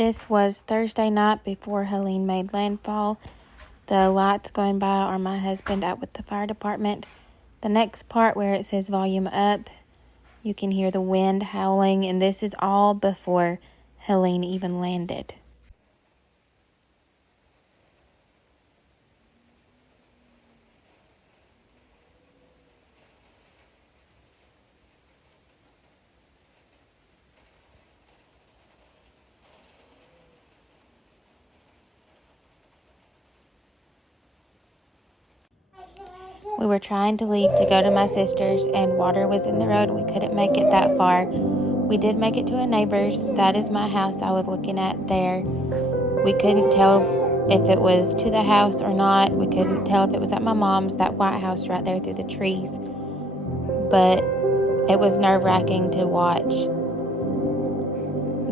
This was Thursday night before Helene made landfall. The lights going by are my husband out with the fire department. The next part where it says volume up, you can hear the wind howling, and this is all before Helene even landed. We were trying to leave to go to my sister's, and water was in the road, and we couldn't make it that far. We did make it to a neighbor's. That is my house I was looking at there. We couldn't tell if it was to the house or not. We couldn't tell if it was at my mom's, that white house right there through the trees. But it was nerve-wracking to watch.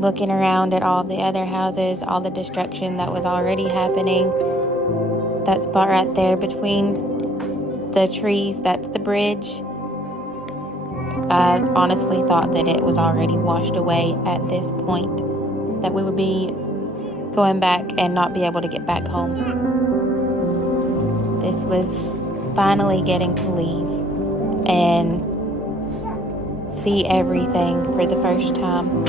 Looking around at all the other houses, all the destruction that was already happening. That spot right there between the trees, that's the bridge. I honestly thought that it was already washed away at this point, that we would be going back and not be able to get back home. This was finally getting to leave and see everything for the first time.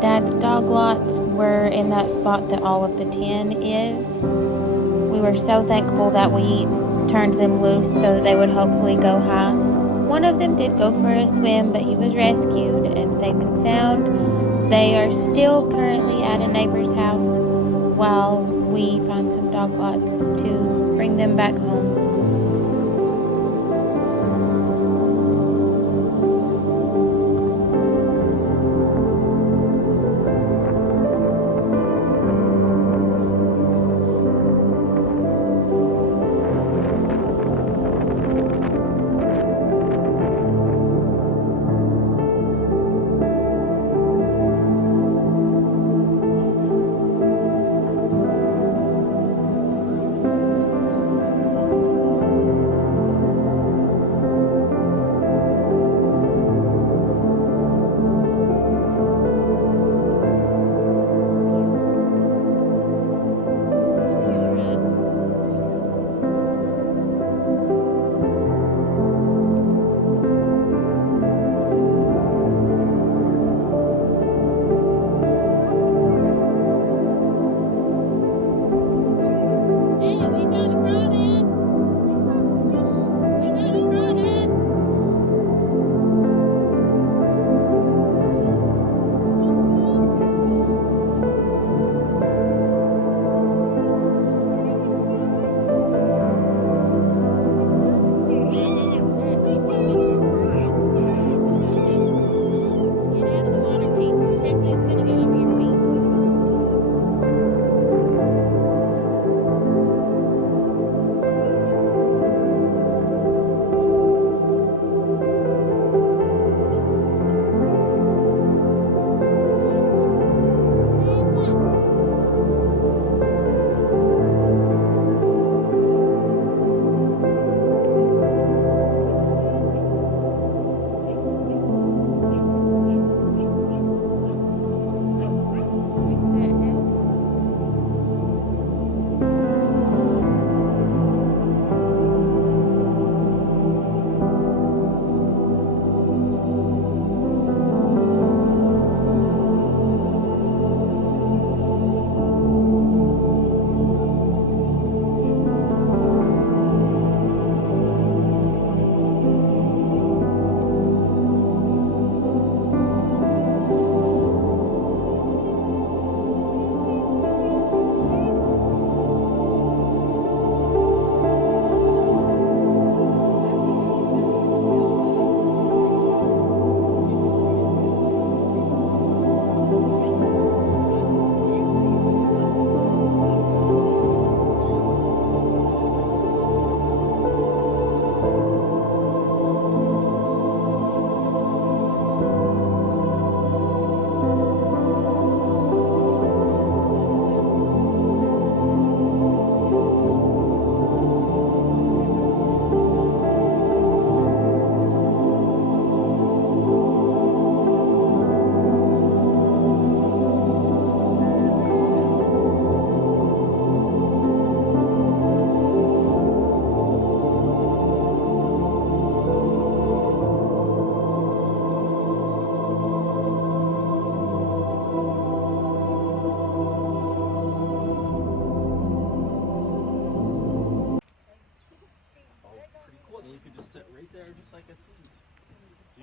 Dad's dog lots were in that spot that all of the tin is. We were so thankful that we turned them loose so that they would hopefully go high. One of them did go for a swim, but he was rescued and safe and sound. They are still currently at a neighbor's house while we find some dog lots to bring them back home.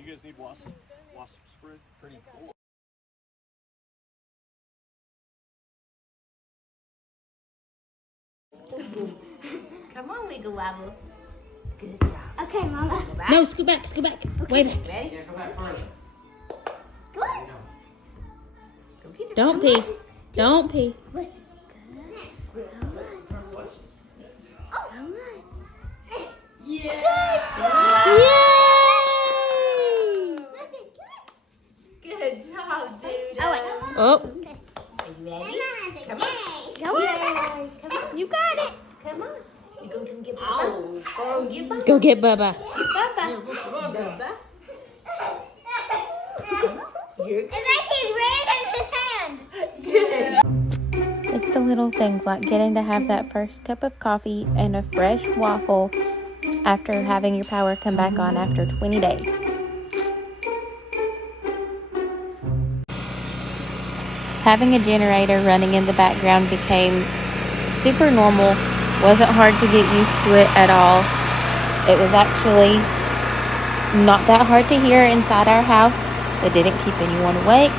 You guys need wasp spray? Pretty cool. Come on, Wiggle Wobble. Good job. Okay, Mama. No, scoot back, scoot back. Okay. Way back. Ready? Yeah, go back further. Go on. Go get it. Don't pee. Don't pee. Listen. Good. Come on. Oh. Come on. Yeah. Good job. Yay! Listen, Good job, dude. Oh, wait. Oh, Okay. Are you ready? Come Come on. Go on. Yay. Come on. You got it. Come on. You gonna come get Bubba? Oh, get Bubba. go get Bubba. Bubba. Bubba. You're good. It's like he's raising his hand. Good. It's the little things like getting to have that first cup of coffee and a fresh waffle after having your power come back on after 20 days. Having a generator running in the background became super normal. Wasn't hard to get used to it at all. It was actually not that hard to hear inside our house. It didn't keep anyone awake,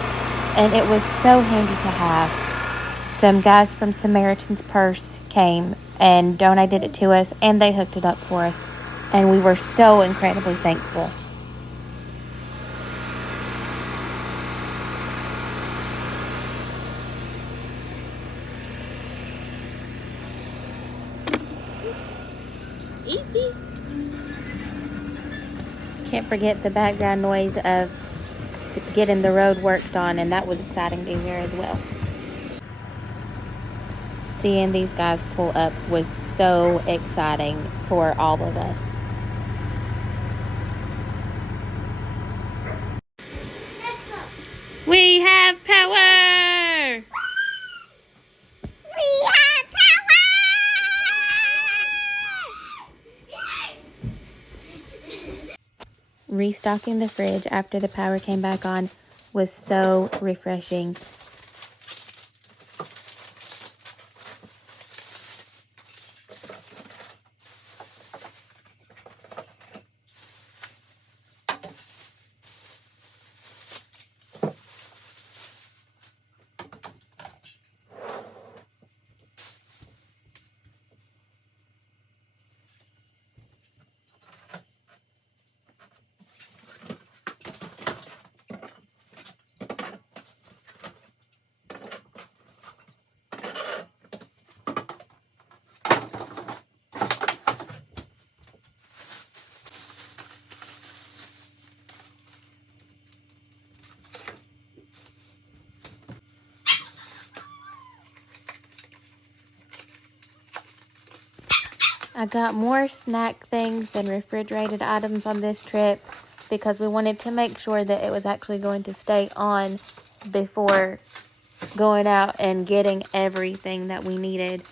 and it was so handy to have. Some guys from Samaritan's Purse came and donated it to us, and they hooked it up for us, and we were so incredibly thankful. Easy. Can't forget the background noise of getting the road worked on, and that was exciting to hear as well. Seeing these guys pull up was so exciting for all of us. We have power! We have power! Restocking the fridge after the power came back on was so refreshing. I got more snack things than refrigerated items on this trip because we wanted to make sure that it was actually going to stay on before going out and getting everything that we needed.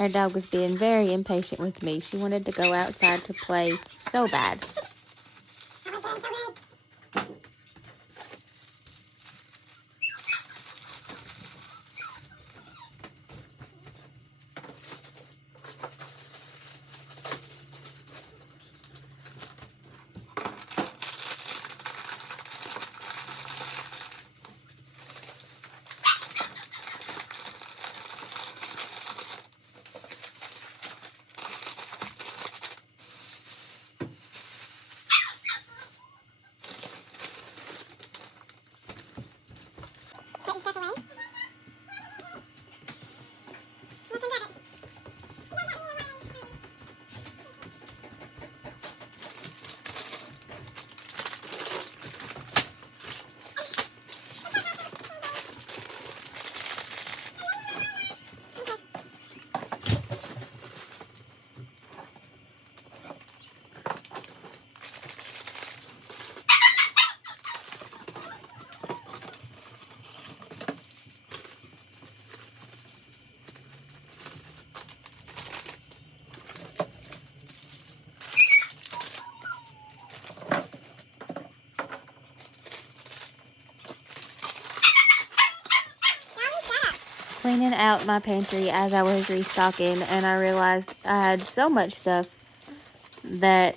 Our dog was being very impatient with me. She wanted to go outside to play so bad. cleaning out my pantry as I was restocking, and I realized I had so much stuff that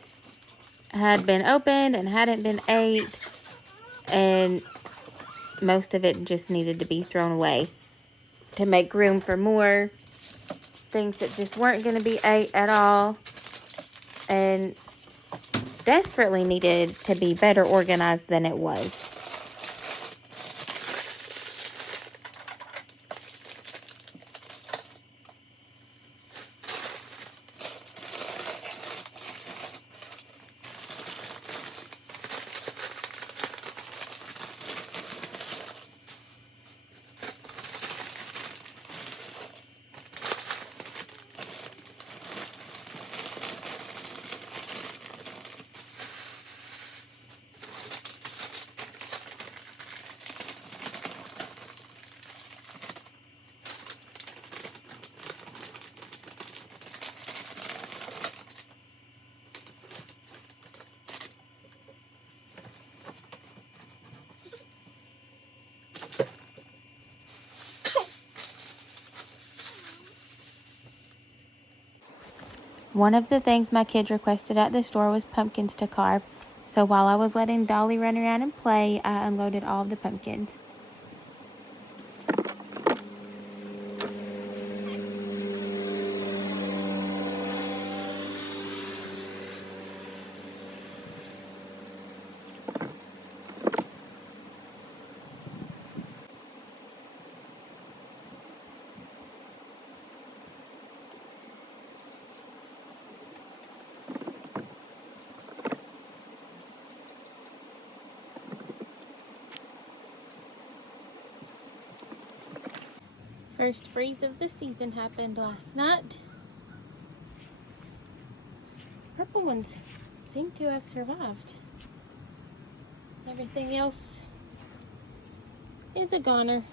had been opened and hadn't been ate, and most of it just needed to be thrown away to make room for more things that just weren't going to be ate at all and desperately needed to be better organized than it was. One of the things my kids requested at the store was pumpkins to carve, so while I was letting Dolly run around and play, I unloaded all of the pumpkins. First freeze of the season happened last night. Purple ones seem to have survived. Everything else is a goner.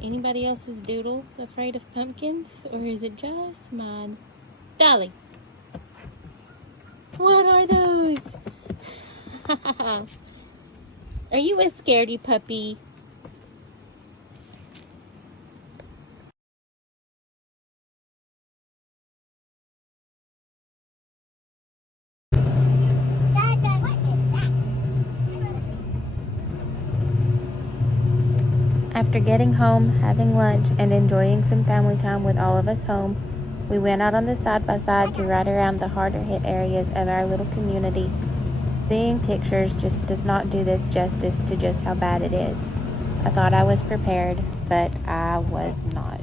Anybody else's doodles afraid of pumpkins, or is it just mine? Dolly, what are those? Are you a scaredy puppy? After getting home, having lunch, and enjoying some family time with all of us home, we went out on the side-by-side to ride around the harder-hit areas of our little community. Seeing pictures just does not do this justice to just how bad it is. I thought I was prepared, but I was not.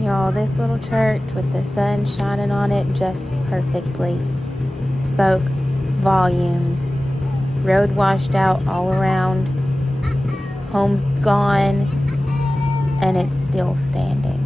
Y'all, this little church with the sun shining on it just perfectly spoke volumes. Road washed out all around, homes gone, and it's still standing.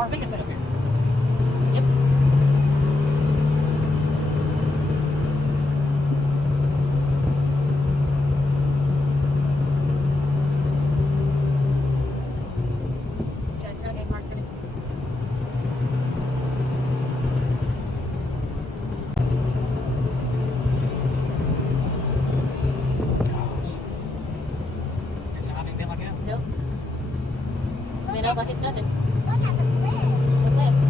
our biggest set up here. Yep. You got a tailgate marker. Gosh. Is it not being bent like that? Nope. I mean, like it's nothing. Look at the bridge. Look at it.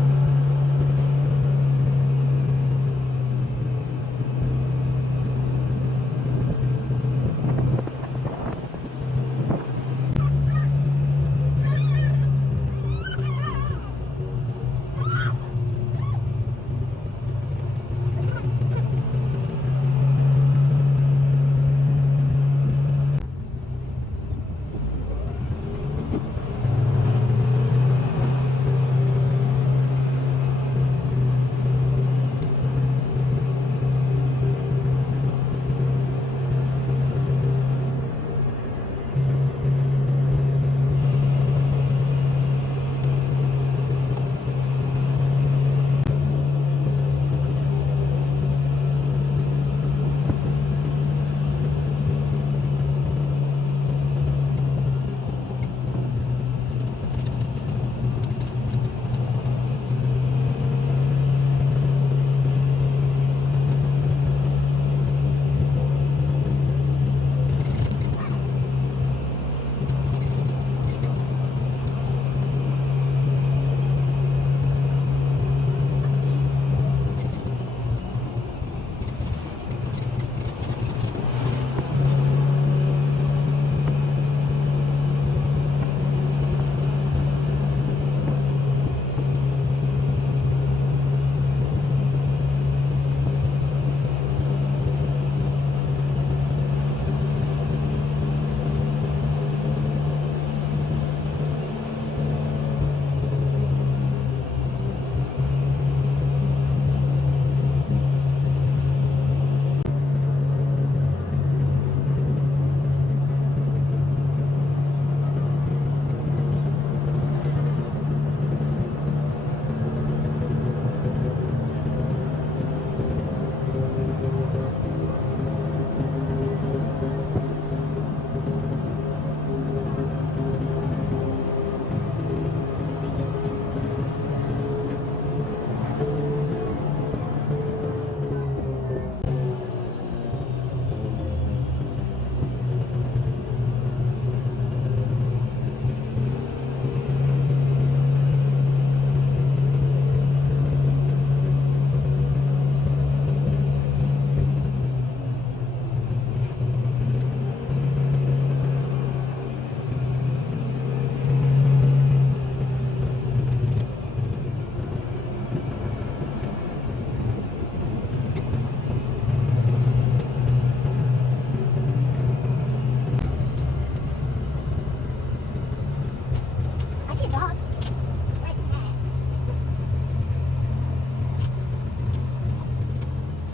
I see a dog. Or a cat.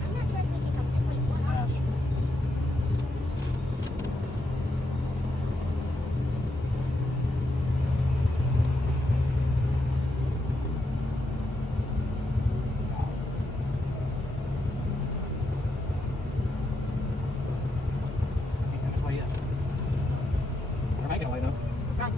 I'm not sure if we can come this way or not. Ain't that way yet. We're making a way though. Trying to.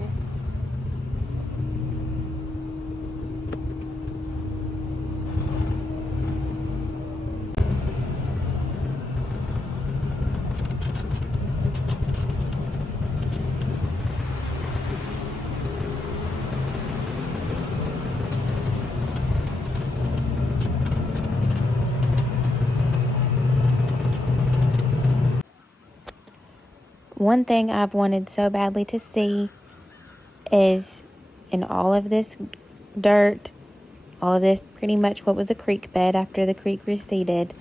One thing I've wanted so badly to see is in all of this dirt, all of this pretty much what was a creek bed after the creek receded,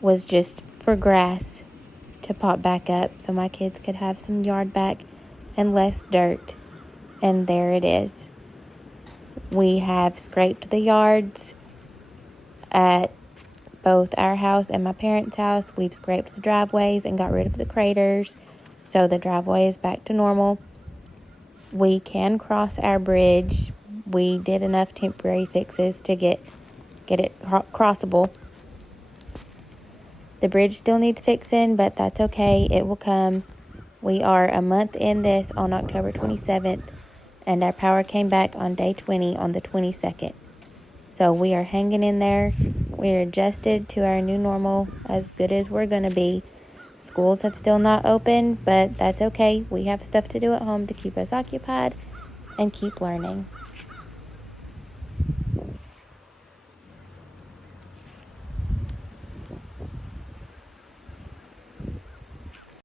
was just for grass to pop back up so my kids could have some yard back and less dirt. And there it is. We have scraped the yards at both our house and my parents' house. We've scraped the driveways and got rid of the craters, so the driveway is back to normal. We can cross our bridge we did enough temporary fixes to get it crossable. The bridge still needs fixing, but that's okay. It will come. We are a month in this on October 27th, and our power came back on day 20 on the 22nd. So we are hanging in there. We're adjusted to our new normal as good as we're going to be. Schools have still not opened, but that's okay. We have stuff to do at home to keep us occupied and keep learning.